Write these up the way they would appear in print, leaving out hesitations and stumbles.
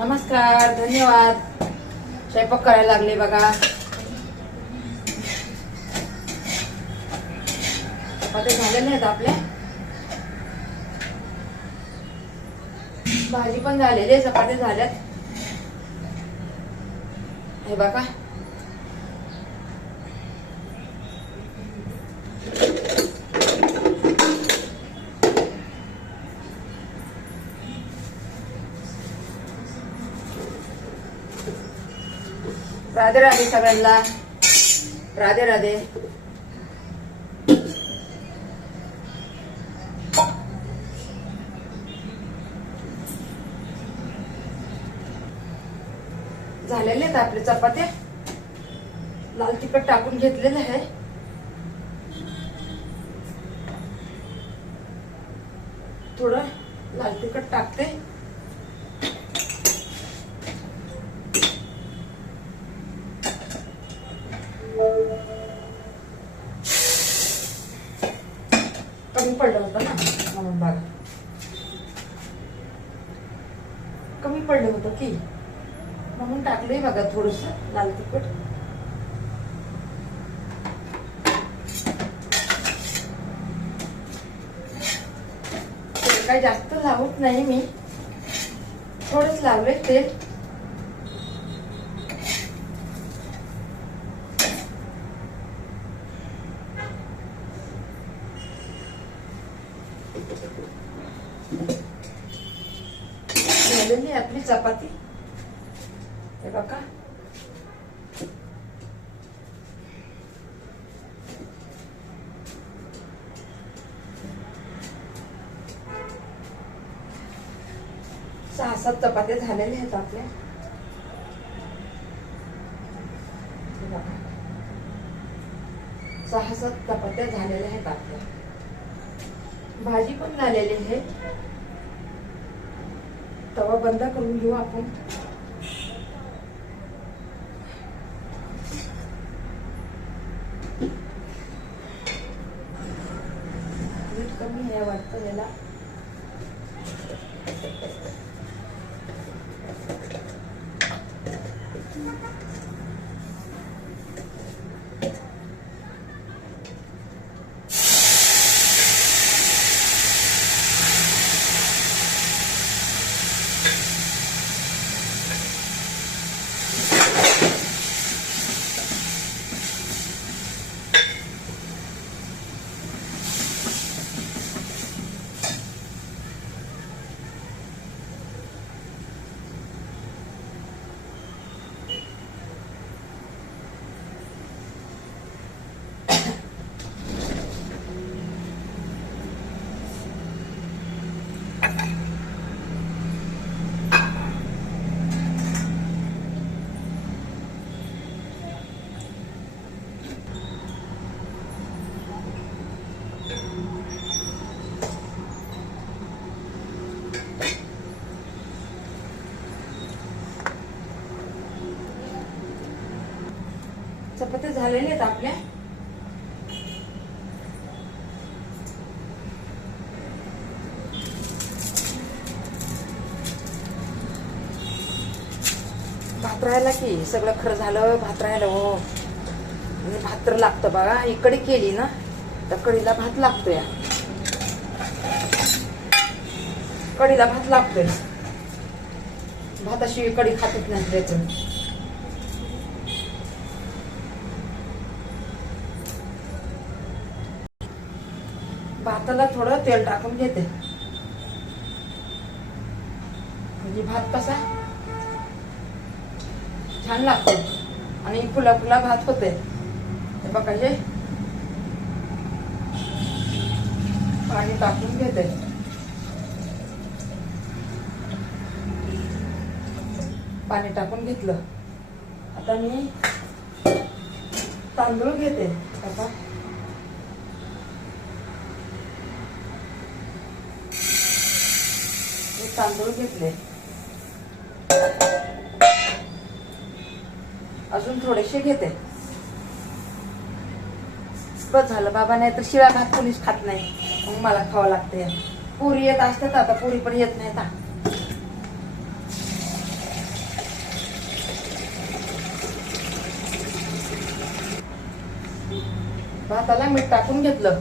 नमस्कार, धन्यवाद. स्वयंपाक करायला लागले बघा. चपात्या झालेल्या आहेत आपल्या. भाजी पण झालेली आहे, चपात्या झाल्यात. हे बघा. राधे राधे सगळ्यांना. राधे राधे. झालेले आहेत आपले चपात्या. लाल तिखट टाकून घेतलेलं आहे. थोडं लाल तिखट टाकते. कमी पडलं होतं ना म्हणून बघा. कमी पडलं होतं की म्हणून टाकले बघा थोडस लाल तिखट. तेल काही जास्त लावत नाही मी, थोडंच लावले तेल. झालेली आपली चपाती. हे बघा. सहा सात चपात्या झालेल्या आहेत आपल्या. सहा सात चपात्या झालेल्या आहेत आपल्या. भाजी पण झालेली आहे. तवा बंद करून घेऊ आपण. मीठ कमी आहे वाटतं याला. चपात्या झालेल्या आहेत आपल्या. भात राहिला की सगळं खरं झालं. भात राहिलं हो. भात तर लागतं बघा. ही कढी केली ना तर कढीला भात लागतोय. कढीला भात लागतोय. भाताशिवाय कढी खातच नाही त्यातून. भाताला थोडं तेल टाकून घेते म्हणजे भात कसा छान लागतो आणि फुला फुला भात होते. हे बघा. हे पाणी टाकून घेते. पाणी टाकून घेतलं. आता मी तांदूळ घेते. बघा. तांदूळ घेतले. अजून थोडेसे घेते. बस झालं बाबा. नाही तर शिळा भात कोणीच खात नाही. मग मला खावं लागते. पुरी येत असतात आता. पुरी पण येत नाही. भाताला मीठ टाकून घेतलं.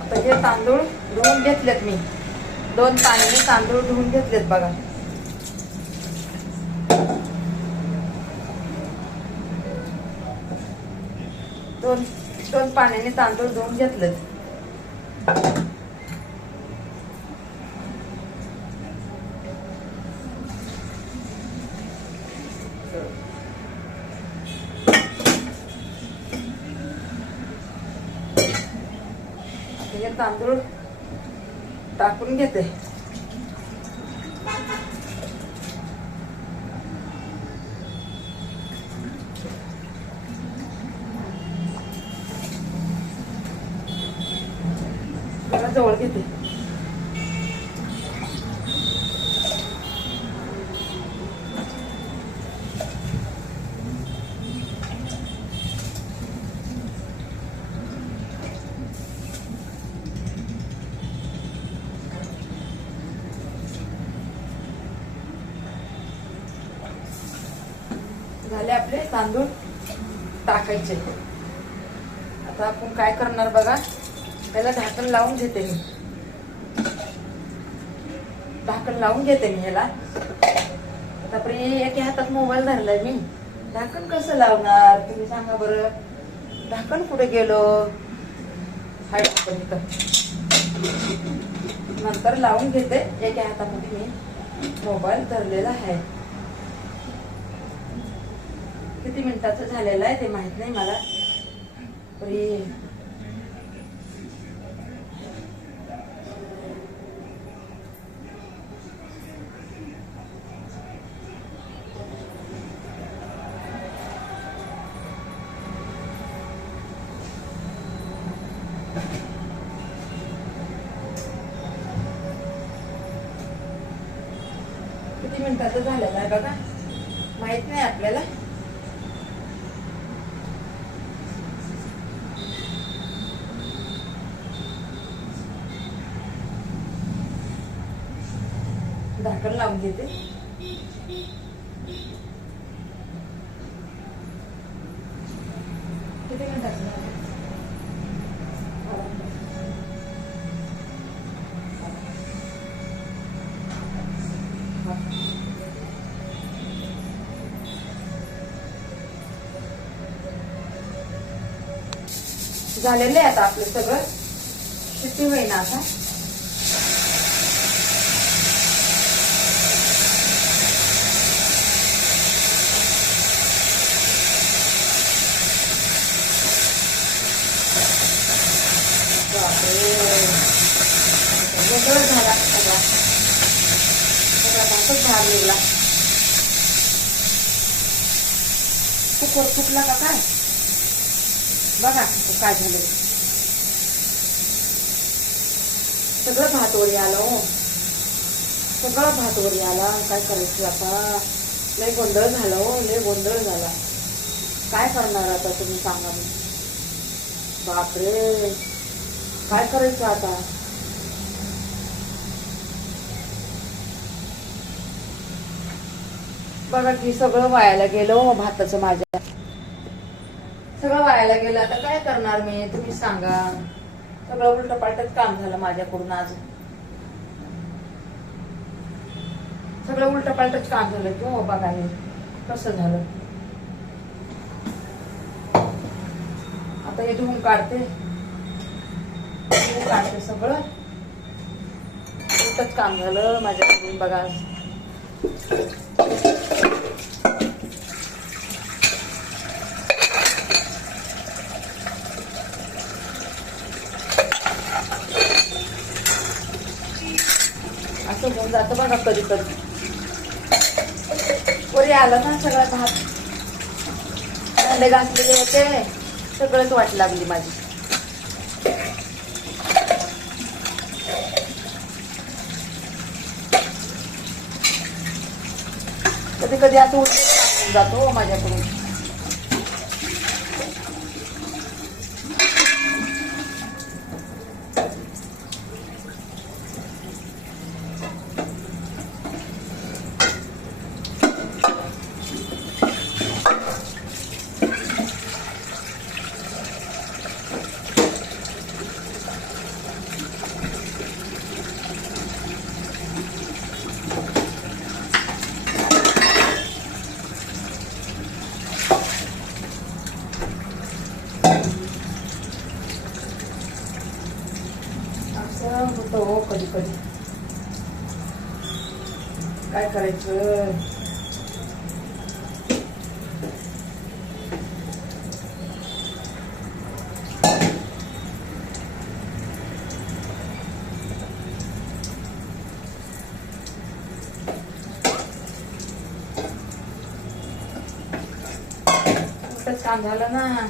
आता हे तांदूळ धुवून घेतलेत मी. 2 पाण्याने तांदूळ धुवून घेतलेत बघा. दोन पाण्याने तांदूळ धुवून घेतलेत. हे तांदूळ टाकून घेते. जवळ घेते. झाले आपले तांदूळ टाकायचे. आता आपण काय करणार बघा. त्याला झाकण लावून घेते मी. झाकण लावून घेते मी ह्याला. तापरे एका हातात मोबाईल धरलाय मी. झाकण कसं लावणार तुम्ही सांगा बरं. झाकण कुठे गेलो. हाय झाकण इथं. नंतर लावून घेते. एका हातामध्ये मी मोबाईल धरलेला आहे. किती मिनिटाचं झालेलं आहे ते माहित नाही मला. किती मिनिटाचं झालेलं आहे बघा. माहित नाही आपल्याला. झाकण लावून घेते. किती मिनिटाचं झालेलं आहे. आता आपलं सगळं किती होईना आता. गोंधळ झाला सगळा. भातच भार निघला. कुकर फुटला का काय बघा. काय झालं. सगळं भातवरी आलं. सगळं भातवरी आला. काय करायचं आता. लय गोंधळ झाला. लय गोंधळ झाला. काय करणार आता तुम्ही सांगा मी. बापरे काय करायचं आता. बघा की सगळं वायाला गेलं भाताचं माझ्या. सगळं वायाला गेलं. आता काय करणार मी तुम्ही सांगा. सगळं उलटपालटच काम झालं माझ्याकडून आज. सगळं उलटपालटच काम झालं की बघा हे कसं झालं. आता हे धुवून काढते. सगळं उलटच काम झालं माझ्याकडून बघा. असं होऊन जातं बघा कधी कधी. वरी आलं ना सगळा भात. भांडे घासलेले होते. सगळंच वाट लागली माझी. कधी कधी असं उलट जातो माझ्याकडून. काय करायचं? काम झालं ना.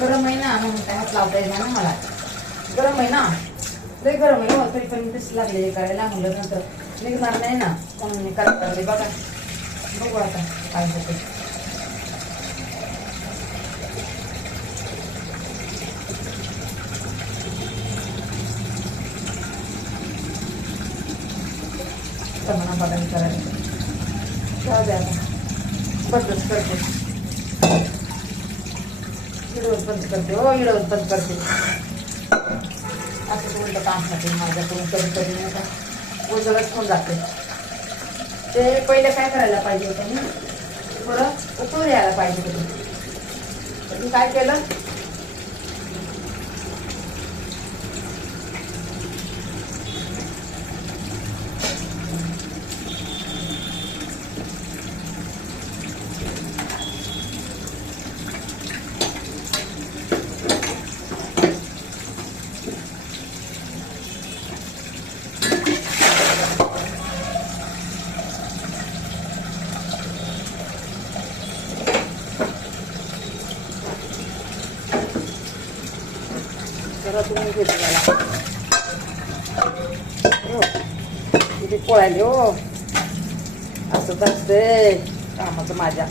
गरम आहे ना म्हणून काय हात लावता येणार ना मला. गरम आहे ना, लय गरम आहे हो. तरी पण तशी लागले करायला म्हणलं नंतर निघणार नाही ना म्हणून मी करायला लागले. बघा बघू आता काय होतं. म्हणा बघा मी करायला जाऊ द्या आता. बंदच करते, व्हिडिओ बंद करते हो. व्हिडिओ बंद करते. असं उलट काम खाते माझ्याकडून कधी कधी नाही का उजळच होऊन जाते. ते पहिले काय करायला पाहिजे होतं मी, थोडं उकळून यायला पाहिजे होतं. मी काय केलं, जरा तुम्ही घेते मला हो. किती पोळायले हो. असंच असते कामाचं माझ्या.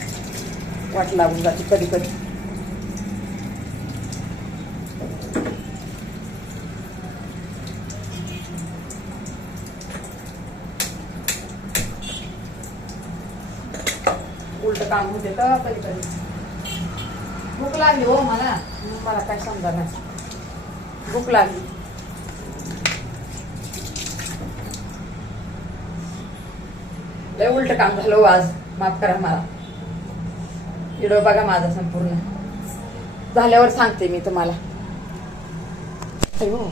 वाट लागून जाते कधी कधी. उलट काम होते तर कधी कधी. भूक लागली हो मला. मला काय समजा नाही. भूक लागली. लय उलट काम झालं हो आज. माफ करा मला. व्हिडिओ बघा माझा संपूर्ण. झाल्यावर सांगते मी तुम्हाला. हो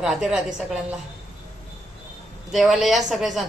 राधे राधे सगळ्यांना. जेवायला या सगळेजण.